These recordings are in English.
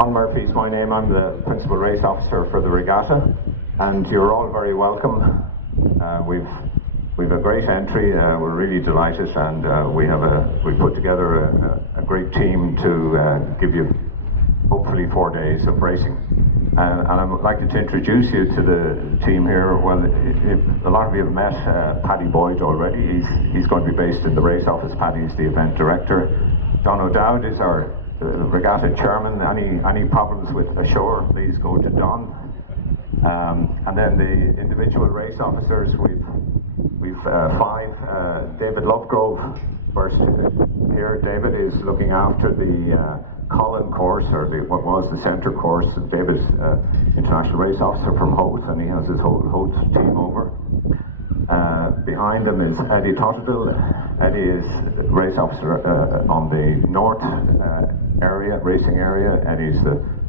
John Murphy is my name. I'm the Principal Race Officer for the regatta, and you're all very welcome. We've a great entry. We're really delighted, and we put together a great team to give you hopefully 4 days of racing. And I'd like to introduce you to the team here. Well, a lot of you have met Paddy Boyd already. He's going to be based in the race office. Paddy's the event director. Don O'Dowd is our regatta chairman. Any problems with ashore, please go to Don. And then the individual race officers, we've five. David Lovegrove first here. David is looking after the Colin course, or what was the centre course. David's international race officer from Howth, and he has his whole Howth team over. Behind him is Eddie Totterdale. Eddie is race officer on the north racing area. Eddie's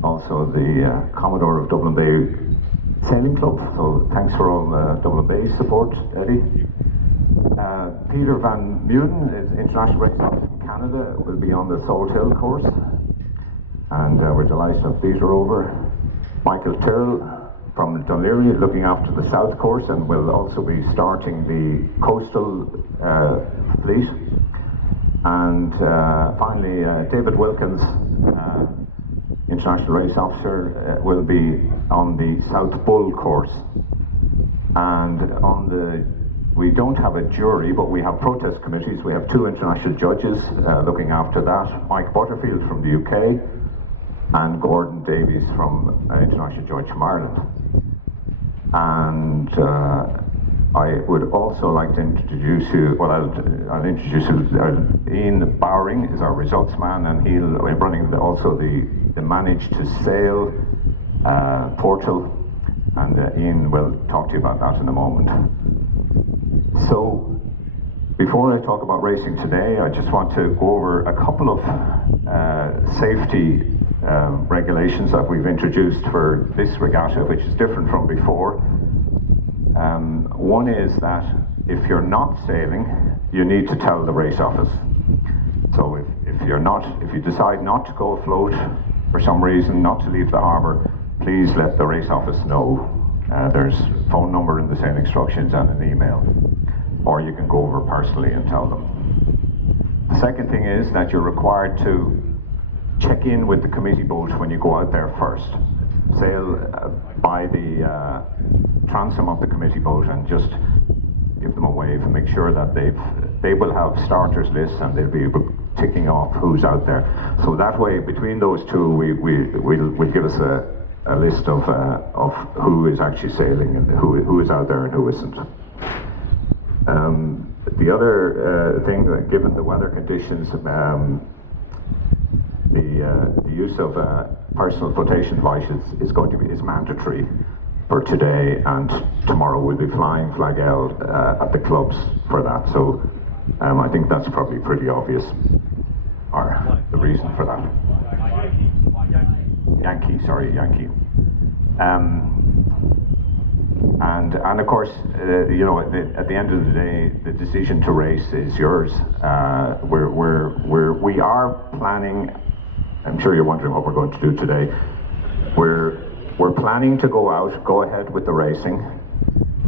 also the Commodore of Dublin Bay Sailing Club, so thanks for all Dublin Bay support, Eddie. Peter Van Muden is international race officer from Canada, will be on the Salt Hill course, and we're delighted to have Peter over. Michael Tyrrell from Dunleary looking after the south course, and will also be starting the coastal fleet. And finally, David Wilkins, international race officer, will be on the South Bull course. And we don't have a jury, but we have protest committees. We have two international judges looking after that. Mike Butterfield from the UK, and Gordon Davies from international judge from Ireland. And I would also like to introduce you, I'll introduce you, Ian Bowring is our results man, and we're running also the Manage to Sail portal, and Ian will talk to you about that in a moment. So, before I talk about racing today, I just want to go over a couple of safety regulations that we've introduced for this regatta, which is different from before. One is that if you're not sailing, you need to tell the race office. So if you decide not to go afloat for some reason, not to leave the harbour, please let the race office know. There's a phone number in the sailing instructions and an email, or you can go over personally and tell them. The second thing is that you're required to check in with the committee boat when you go out there first. Sail by the transom of the committee boat and just give them a wave and make sure that they will have starters lists, and they'll be ticking off who's out there. So that way, between those two, we'll give us a list of who is actually sailing and who is out there and who isn't. The other thing, given the weather conditions, the use of personal flotation devices is mandatory for today, and tomorrow we'll be flying Flag L at the clubs for that. So I think that's probably pretty obvious, or the reason for that. Yankee. And of course, at the end of the day, the decision to race is yours. We are planning. I'm sure you're wondering what we're going to do today. We're planning to go ahead with the racing.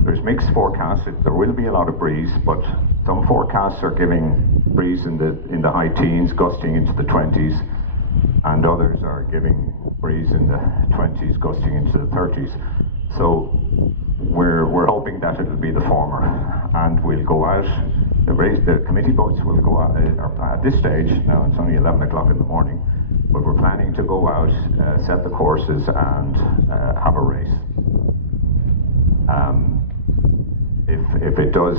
There's mixed forecasts. There will be a lot of breeze, but some forecasts are giving breeze in the high teens, gusting into the 20s, and others are giving breeze in the 20s, gusting into the 30s. So we're hoping that it'll be the former, and we'll go out. The committee boats will go out at this stage. Now it's only 11 o'clock in the morning, but we're planning to go out, set the courses, and have a race. If it does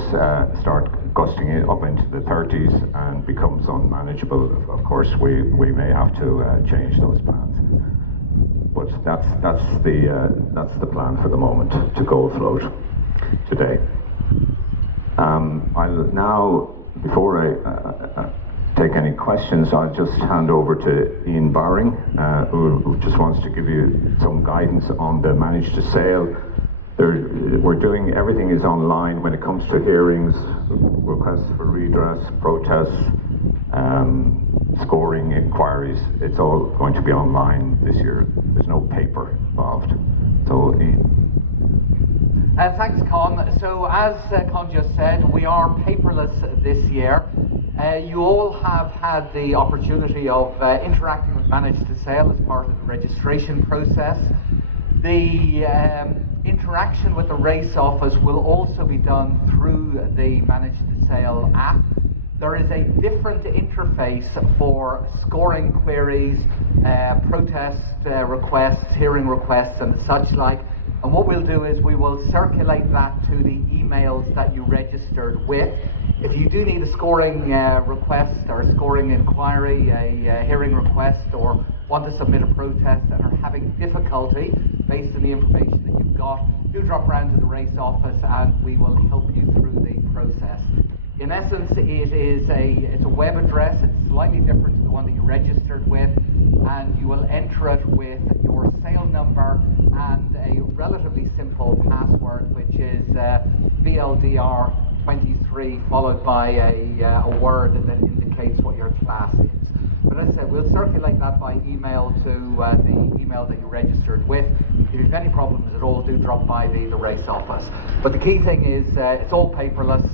start gusting it up into the 30s and becomes unmanageable, of course we may have to change those plans. But that's the plan for the moment, to go afloat today. I'll now, before I take any questions, I'll just hand over to Ian Bowring, who just wants to give you some guidance on the Manage to Sail. Everything is online when it comes to hearings, requests for redress, protests, scoring inquiries, it's all going to be online this year. There's no paper involved. So, thanks, Con. So, as Con just said, we are paperless this year. You all have had the opportunity of interacting with Manage to Sale as part of the registration process. The interaction with the race office will also be done through the Manage to Sale app. There is a different interface for scoring queries, protest requests, hearing requests and such like. And what we'll do is we will circulate that to the emails that you registered with. If you do need a scoring request or a scoring inquiry, a hearing request, or want to submit a protest and are having difficulty based on the information that you've got, do drop around to the race office and we will help you through the process. In essence, it's a web address. It's slightly different to the one that you registered with, and you will enter it with your sale number and a relatively simple password, which is VLDR23 followed by a word that indicates what your class is. But as I said, we'll circulate that by email to the email that you registered with. If you have any problems at all, do drop by the race office. But the key thing is it's all paperless,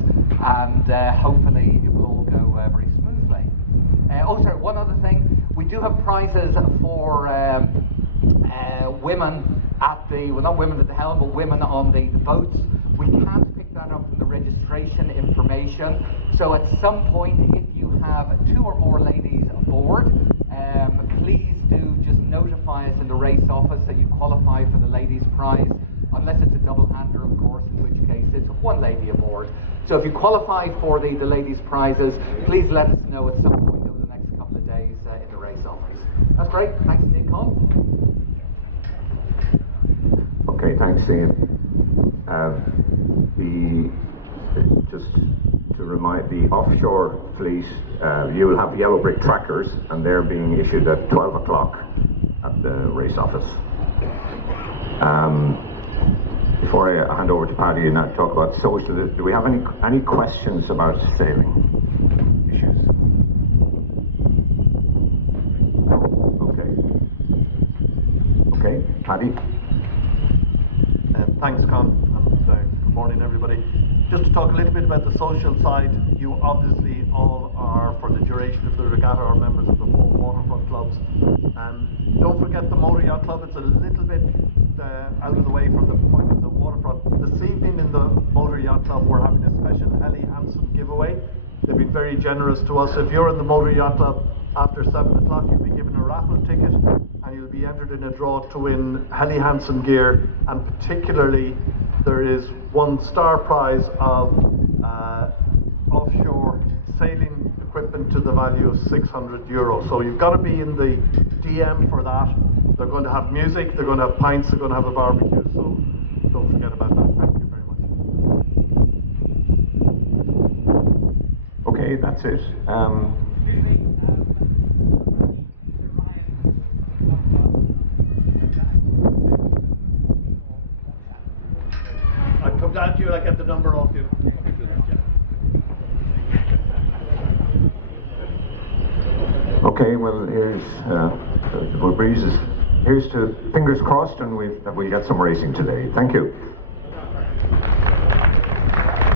and hopefully it will all go very smoothly. Also, one other thing, we do have prizes for women at the, well, not women at the helm, but women on the boats. We can't pick that up in the registration information. So at some point, if you have 2 or more ladies aboard, please do just notify us in the race office that you qualify for the ladies' prize, unless it's a double-hander, of course, in which case it's 1 lady aboard. So if you qualify for the ladies' prizes, please let us know at some point over the next couple of days in the race office. That's great. Thanks, Nicole. okay, thanks, Ian. Just to remind the offshore fleet, you will have yellow brick trackers, and they're being issued at 12 o'clock at the race office. Before I hand over to Paddy and talk about social, do we have any questions about sailing issues? No? Okay, Paddy? Thanks, Con, and good morning, everybody. Just to talk a little bit about the social side, you obviously all are, for the duration of the regatta, are members of the 4 waterfront clubs. And don't forget the Motor Yacht Club. It's a little bit out of the way from the point of the waterfront. This evening in the Motor Yacht Club, we're having a special Helly Hansen giveaway. They've been very generous to us. If you're in the Motor Yacht Club after 7 o'clock, you'll be given a raffle ticket and you'll be entered in a draw to win Helly Hansen gear, and particularly there is 1 star prize of offshore sailing equipment to the value of €600. So you've got to be in the DM for that. They're going to have music, they're going to have pints, they're going to have a barbecue, so don't forget about that. Thank you very much. Okay, that's it. I'll come down to you, I'll get the number off you. Okay, well, here's here's to fingers crossed, and that we get some racing today. Thank you.